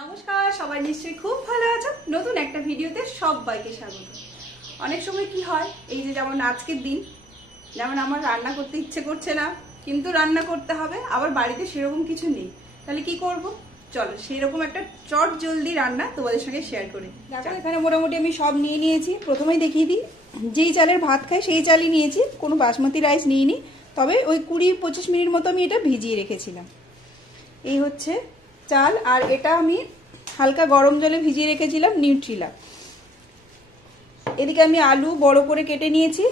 নমস্কার, সবাই নিশ্চয়ই খুব ভালো আছো। নতুন একটা ভিডিওতে সবাইকে স্বাগত। অনেক সময় কি হয়, এই যে যেমন আজকের দিন, যেমন আমার রান্না করতে ইচ্ছে করছে না, কিন্তু রান্না করতে হবে, আবার বাড়িতে সেরকম কিছু নেই, তাহলে কি করব? চলো সেরকম একটা চট জলদি রান্না তোমাদের সঙ্গে শেয়ার করি। দেখো এখানে মোটামুটি আমি সব নিয়ে নিয়েছি। প্রথমেই দেখিয়ে দিই, যেই চালের ভাত খাই সেই চালই নিয়েছি, কোনো বাসমতি রাইস নিইনি। তবে ওই 20-25 মিনিট মতো আমি এটা ভিজিয়ে রেখেছিলাম। এই হচ্ছে চাল, আর এটা আমি হালকা গরম জলে ভিজিয়ে রেখেছিলাম নিউট্রিলা। এদিকে আমি আলু বড় করে কেটে নিয়েছি।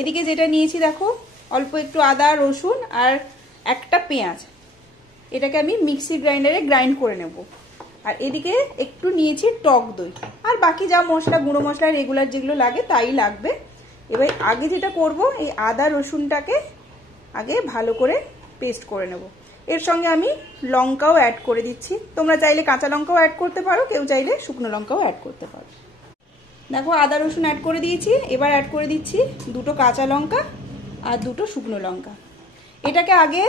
এদিকে যেটা নিয়েছি দেখো, অল্প একটু আদা রসুন আর একটা পেঁয়াজ, এটাকে আমি মিক্সি গ্রাইন্ডারে গ্রাইন্ড করে নেব। আর এদিকে একটু নিয়েছি টক দই, আর বাকি যা মশলা, গুঁড়ো মশলা রেগুলার যেগুলো লাগে তাই লাগবে। এবার আগে যেটা করব, এই আদা রসুনটাকে আগে ভালো করে পেস্ট করে নেব। এর সঙ্গে আমি লঙ্কাও অ্যাড করে দিচ্ছি। তোমরা চাইলে কাঁচা লঙ্কাও অ্যাড করতে পারো, কেউ চাইলে শুকনো লঙ্কাও অ্যাড করতে পারো। দেখো আদা রসুন অ্যাড করে দিয়েছি। এবার অ্যাড করে দিচ্ছি 2টো কাঁচা লঙ্কা আর 2টো শুকনো লঙ্কা। এটাকে আগে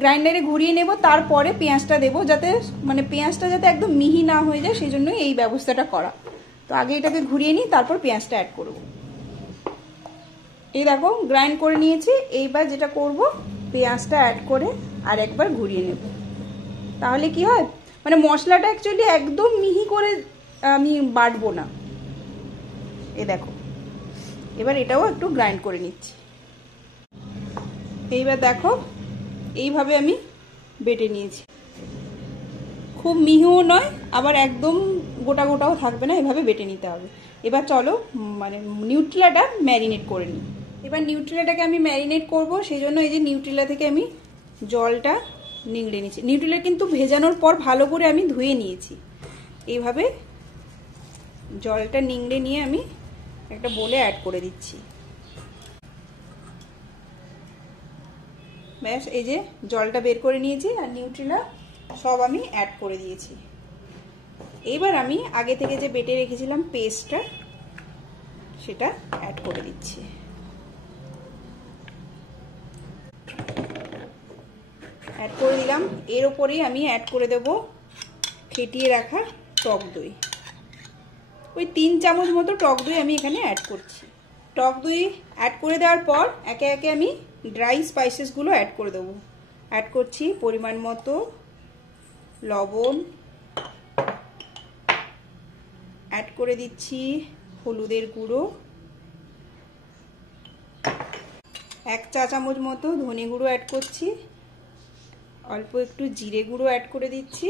গ্রাইন্ডারে ঘুরিয়ে নেব, তারপরে পেঁয়াজটা দেবো, যাতে পেঁয়াজটা যাতে একদম মিহি না হয়ে যায়, সেই জন্যই এই ব্যবস্থাটা করা। তো আগে এটাকে ঘুরিয়ে নিই, তারপর পেঁয়াজটা অ্যাড করব। এই দেখো গ্রাইন্ড করে নিয়েছি। এইবার যেটা করব, পেঁয়াজটা অ্যাড করে আর একবার ঘুরিয়ে নেব। তাহলে কি হয়, মশলাটা অ্যাকচুয়ালি একদম মিহি করে আমি বাটবো না। এই দেখো, এবার এটাও একটু গ্রাইন্ড করে নিচ্ছি। এইবার দেখো এইভাবে আমি বেটে নিয়েছি। খুব মিহিও নয়, আবার একদম গোটা গোটাও থাকবে না, এভাবে বেটে নিতে হবে। এবার চলো নিউট্রিলাটা ম্যারিনেট করে নিই। এবার নিউট্রিলাটাকে আমি ম্যারিনেট করব, সেই জন্য এই যে নিউট্রিলা থেকে আমি জলটা নিংড়ে নিয়েছি। নিউট্রিলা কিন্তু ভেজানোর পর ভালো করে আমি ধুয়ে নিয়েছি। এইভাবে জলটা নিংড়ে নিয়ে আমি একটা বোলে অ্যাড করে দিচ্ছি। ব্যাস, এই যে জলটা বের করে নিয়েছি, আর নিউট্রিলা সব আমি অ্যাড করে দিয়েছি। এইবার আমি আগে থেকে যে বেটে রেখেছিলাম পেস্টটা, সেটা অ্যাড করে দিচ্ছি। অ্যাড করে দিলাম। এর ওপরেই আমি অ্যাড করে দেব ফেটিয়ে রাখা টক দই। ওই 3 চামচ মতো টক দই আমি এখানে অ্যাড করছি। টক দই অ্যাড করে দেওয়ার পর একে একে আমি ড্রাই স্পাইসেসগুলো অ্যাড করে দেবো। অ্যাড করছি পরিমাণ মতো লবণ, অ্যাড করে দিচ্ছি হলুদের গুঁড়ো, 1 চা চামচ মতো ধনে গুঁড়ো অ্যাড করছি, অল্প একটু জিরে গুঁড়ো অ্যাড করে দিচ্ছি,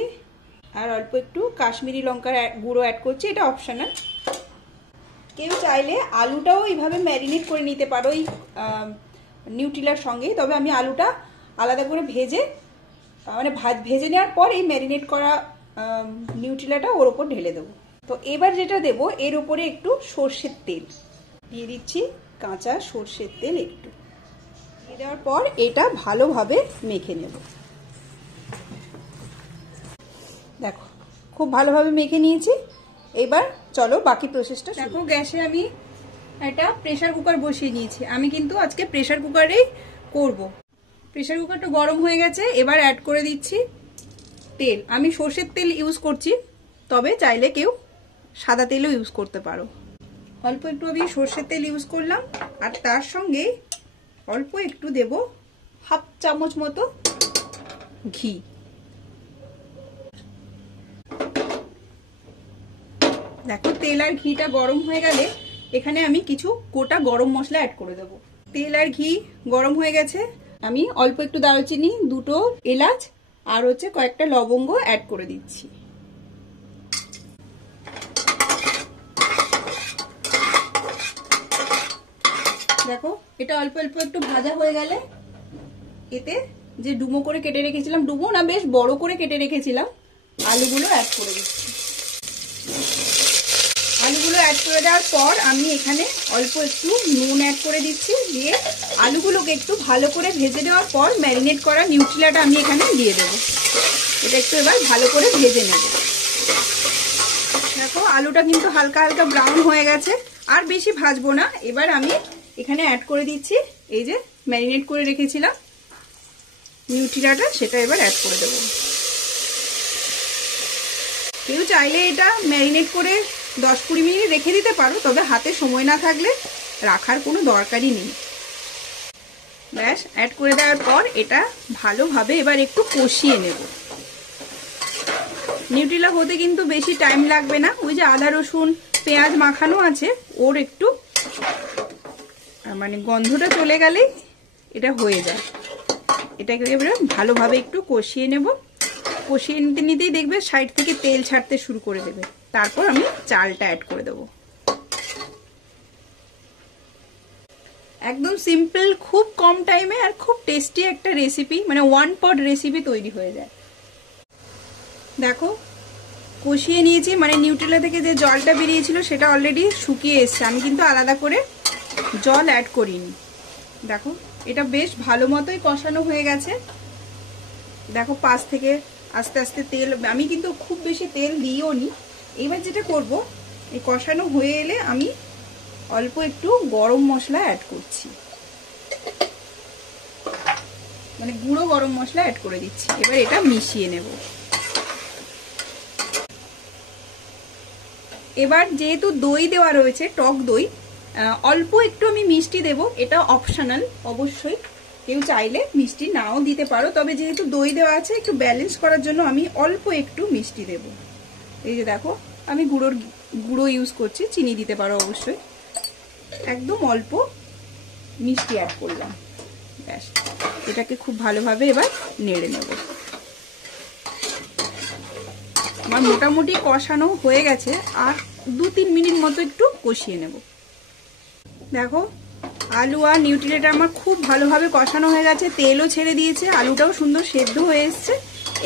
আর অল্প একটু কাশ্মীরি লঙ্কার গুঁড়ো অ্যাড করছি। এটা অপশনাল। কেউ চাইলে আলুটাও এইভাবে ম্যারিনেট করে নিতে পারো এই নিউট্রিলার সঙ্গেই। তবে আমি আলুটা আলাদা করে ভেজে ভেজে নেওয়ার পর এই ম্যারিনেট করা নিউট্রিলাটা ওর ওপর ঢেলে দেবো। তো এবার যেটা দেবো, এর উপরে একটু সর্ষের তেল দিয়ে দিচ্ছি, কাঁচা সর্ষের তেল একটু দিয়ে দেওয়ার পর এটা ভালোভাবে মেখে নেব। দেখো খুব ভালোভাবে মেখে নিয়েছি। এবার চলো বাকি প্রসেসটা। দেখো গ্যাসে আমি একটা প্রেসার কুকার বসিয়ে নিয়েছি। আমি কিন্তু আজকে প্রেসার কুকারেই করব। প্রেসার কুকারটা গরম হয়ে গেছে। এবার অ্যাড করে দিচ্ছি তেল। আমি সর্ষের তেল ইউজ করছি, তবে চাইলে কেউ সাদা তেলও ইউজ করতে পারো। অল্প একটু আমি সর্ষের তেল ইউজ করলাম, আর তার সঙ্গে অল্প একটু দেব 1/2 চামচ মতো ঘি। দেখো তেল আর ঘিটা গরম হয়ে গেলে এখানে আমি কিছু গোটা গরম মশলা অ্যাড করে দেবো। তেল আর ঘি গরম হয়ে গেছে। আমি অল্প একটু দারুচিনি, 2টো এলাচ আর হচ্ছে কয়েকটা লবঙ্গ অ্যাড করে দিচ্ছি। দেখো এটা অল্প অল্প একটু ভাজা হয়ে গেলে এতে যে ডুমো করে কেটে রেখেছিলাম, ডুমো না বেশ বড় করে কেটে রেখেছিলাম, আলুগুলো অ্যাড করে দিচ্ছি। আলুগুলো অ্যাড করে দেওয়ার পর আমি এখানে অল্প একটু নুন অ্যাড করে দিচ্ছি। দিয়ে আলুগুলোকে একটু ভালো করে ভেজে দেওয়ার পর ম্যারিনেট করা নিউট্রিলাটা আমি এখানে দিয়ে দেবো। এটা একটু এবার ভালো করে ভেজে নেব। দেখো আলুটা কিন্তু হালকা হালকা ব্রাউন হয়ে গেছে, আর বেশি ভাজবো না। এবার আমি এখানে অ্যাড করে দিচ্ছি এই যে ম্যারিনেট করে রেখেছিলাম নিউট্রিলাটা, সেটা এবার অ্যাড করে দেবো। কেউ চাইলে এটা ম্যারিনেট করে 10-20 মিনিট রেখে দিতে পারো, তবে হাতে সময় না থাকলে রাখার কোনো দরকারই নেই। ব্যাস, অ্যাড করে দেওয়ার পর এটা ভালোভাবে এবার একটু কষিয়ে নেব। নিউট্রেলা হতে কিন্তু বেশি টাইম লাগবে না, ওই যে আদা রসুন পেঁয়াজ মাখানো আছে ওর একটু মানে গন্ধটা চলে গেলেই এটা হয়ে যায়। এটাকে এবারে ভালোভাবে একটু কষিয়ে নেব। কষিয়ে নিতে নিতেই দেখবে সাইড থেকে তেল ছাড়তে শুরু করে দেবে। তারপর আমি চালটা অ্যাড করে দেবো। একদম সিম্পল, খুব কম টাইমে আর খুব টেস্টি একটা রেসিপি, মানে 1 পট রেসিপি তৈরি হয়ে যায়। দেখো কষিয়ে নিয়েছি, মানে নিউট্রেলা থেকে যে জলটা বেরিয়েছিল সেটা অলরেডি শুকিয়ে এসছে। আমি কিন্তু আলাদা করে জল অ্যাড করিনি। দেখো এটা বেশ ভালো মতোই কষানো হয়ে গেছে। দেখো পাশ থেকে আস্তে আস্তে তেল, আমি কিন্তু খুব বেশি তেল দিইও নি। এবার যেটা করব, এই কষানো হয়ে এলে আমি অল্প একটু গরম মশলা অ্যাড করছি, মানে গুঁড়ো গরম মশলা অ্যাড করে দিচ্ছি। এবার এটা মিশিয়ে নেব। এবার যেহেতু দই দেওয়া রয়েছে, টক দই, অল্প একটু আমি মিষ্টি দেব। এটা অপশনাল, অবশ্যই কেউ চাইলে মিষ্টি নাও দিতে পারো, তবে যেহেতু দই দেওয়া আছে একটু ব্যালেন্স করার জন্য আমি অল্প একটু মিষ্টি দেব। এই যে দেখো আমি গুঁড়ো ইউজ করছি, চিনি দিতে পারো অবশ্যই। একদম অল্প মিষ্টি অ্যাড করলাম। ব্যাস, এটাকে খুব ভালোভাবে এবার নেড়ে নেব। আমার মোটামুটি কষানো হয়ে গেছে, আর 2-3 মিনিট মতো একটু কষিয়ে নেব। দেখো আলু আর নিউট্রেলাটা আমার খুব ভালোভাবে কষানো হয়ে গেছে, তেলও ছেড়ে দিয়েছে, আলুটাও সুন্দর সেদ্ধ হয়ে এসছে।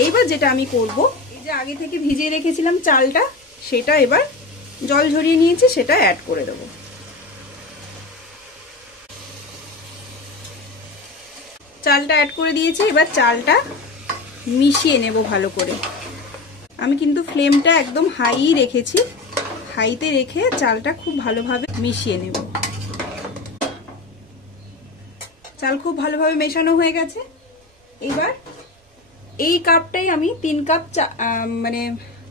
এইবার যেটা আমি করব, এই যে আগে থেকে ভিজিয়ে রেখেছিলাম চালটা, সেটা এবার জল ঝরিয়ে নিয়েছি, সেটা অ্যাড করে দেব। চালটা অ্যাড করে দিয়েছি, এবার চালটা মিশিয়ে নেব ভালো করে। আমি কিন্তু ফ্লেমটা একদম হাই রেখেছি, হাইতে রেখে চালটা খুব ভালোভাবে মিশিয়ে নেব। চাল খুব ভালোভাবে মেশানো হয়ে গেছে। এবার এই কাপটাই আমি 3 কাপ মানে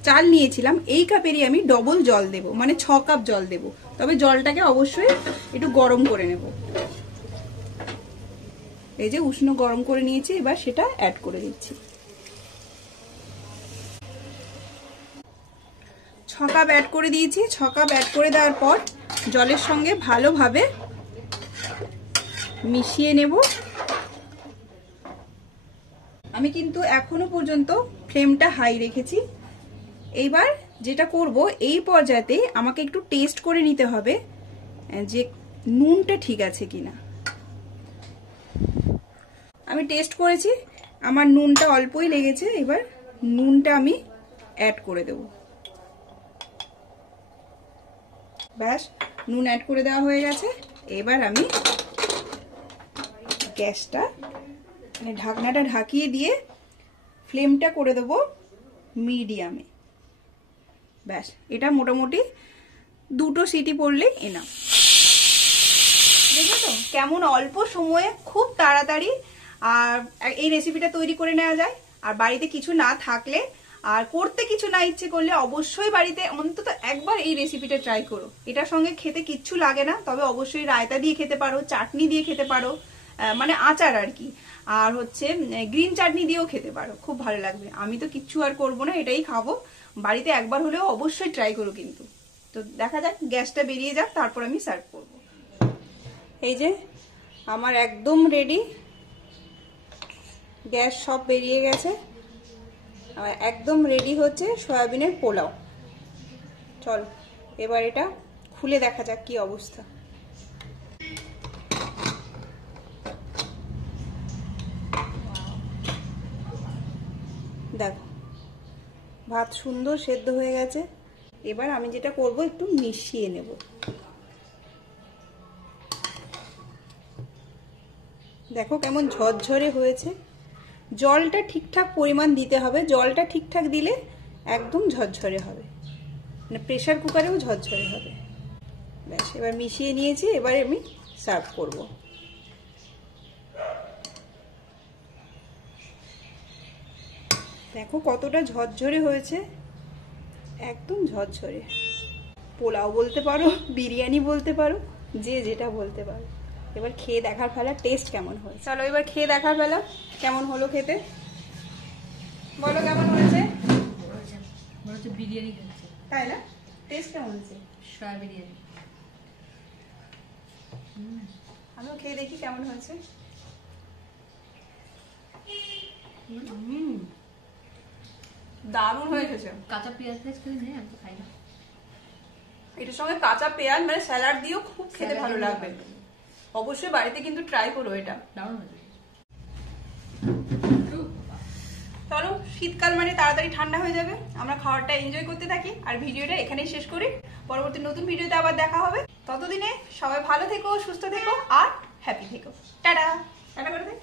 চাল নিয়েছিলাম, এই কাপেরই আমি ডবল জল দেব, মানে 6 কাপ জল দেব। তবে জলটাকে অবশ্যই একটু গরম করে নেব। এই যে উষ্ণ গরম করে নিয়েছি, এবার সেটা অ্যাড করে দিচ্ছি। 6 কাপ অ্যাড করে দিয়েছি। 6 কাপ অ্যাড করে দেওয়ার পর জলের সঙ্গে ভালোভাবে মিশিয়ে নেব। আমি কিন্তু এখনো পর্যন্ত ফ্লেমটা হাই রেখেছি। এইবার যেটা করব, এই পর্যায়ে আমাকে একটু টেস্ট করে নিতে হবে যে নুনটা ঠিক আছে কিনা। আমি টেস্ট করেছি, আমার নুনটা অল্পই লেগেছে। এবার নুনটা আমি অ্যাড করে দেব। ব্যাস, নুন অ্যাড করে দেওয়া হয়ে গেছে। এবার আমি গ্যাসটা, মানে ঢাকনাটা ঢাকিয়ে দিয়ে ফ্লেমটা করে দেব মিডিয়ামে। ব্যাস, এটা মোটামুটি 2টো সিটি পড়লেই এনাফ। দেখো তো কেমন অল্প সময়ে খুব তাড়াতাড়ি আর এই রেসিপিটা তৈরি করে নেওয়া যায়। আর বাড়িতে কিছু না থাকলে আর করতে কিছু না ইচ্ছে করলে অবশ্যই বাড়িতে অন্তত একবার এই রেসিপিটা ট্রাই করো। এটার সঙ্গে খেতে কিচ্ছু লাগে না, তবে অবশ্যই রায়তা দিয়ে খেতে পারো, চাটনি দিয়ে খেতে পারো, মানে আচার আর কি, আর হচ্ছে গ্রিন চাটনি দিয়েও খেতে পারো, খুব ভালো লাগবে। আমি তো কিচ্ছু আর করবো না, এটাই খাবো। বাড়িতে একবার হলেও অবশ্যই ট্রাই করো কিন্তু। তো দেখা যাক, গ্যাসটা বেরিয়ে যাক, তারপর আমি সার্ভ করব। এই যে আমার একদম রেডি, গ্যাস সব বেরিয়ে গেছে, একদম রেডি হচ্ছে সয়াবিনের পোলাও। চল এবার এটা খুলে দেখা যাক কি অবস্থা। দেখো ভাত সুন্দর সেদ্ধ হয়ে গেছে। এবার আমি যেটা করব, একটু মিশিয়ে নেব। দেখো কেমন ঝরঝরে হয়েছে। জলটা ঠিকঠাক পরিমাণ দিতে হবে, জলটা ঠিকঠাক দিলে একদম ঝরঝরে হবে, মানে প্রেসার কুকারেও ঝরঝরে হবে। ব্যাস, এবার মিশিয়ে নিয়েছি, এবার আমি সার্ভ করব। দেখো কতটা ঝরঝরে হয়েছে, একদম ঝরঝরে। পোলাও বলতে পারো, বিরিয়ানি বলতে পারো, যে যেটা বলতে পারো। এবার খেয়ে দেখার ফেলা টেস্ট কেমন হয়। চলো এবার খেয়ে দেখার ফেলা কেমন হলো খেতে, বলো কেমন হয়েছে। বিরিয়ানি খাচ্ছে, তাই না? টেস্ট কেমন হয়েছে? সয়া বিরিয়ানি। আমিও খেয়ে দেখি কেমন হয়েছে। দারুণ হয়ে গেছে। কাঁচা পেঁয়াজ পেঁয়াজ খেলে নেই, আমি তো খাই না। এটার সঙ্গে কাঁচা পেঁয়াজ মানে স্যালাড দিয়েও খুব খেতে ভালো লাগবে। অবশ্যই বাড়িতে কিন্তু ট্রাই করো এটা, দারুণ হয়েছে। চলো শীতকাল মানে তাড়াতাড়ি ঠান্ডা হয়ে যাবে, আমরা খাবারটা এনজয় করতে থাকি আর ভিডিওটা এখানেই শেষ করি। পরবর্তী নতুন ভিডিওতে আবার দেখা হবে। ততদিনে সবাই ভালো থেকো, সুস্থ থেকো আর হ্যাপি থেকো। টাটা টাটা করে দে।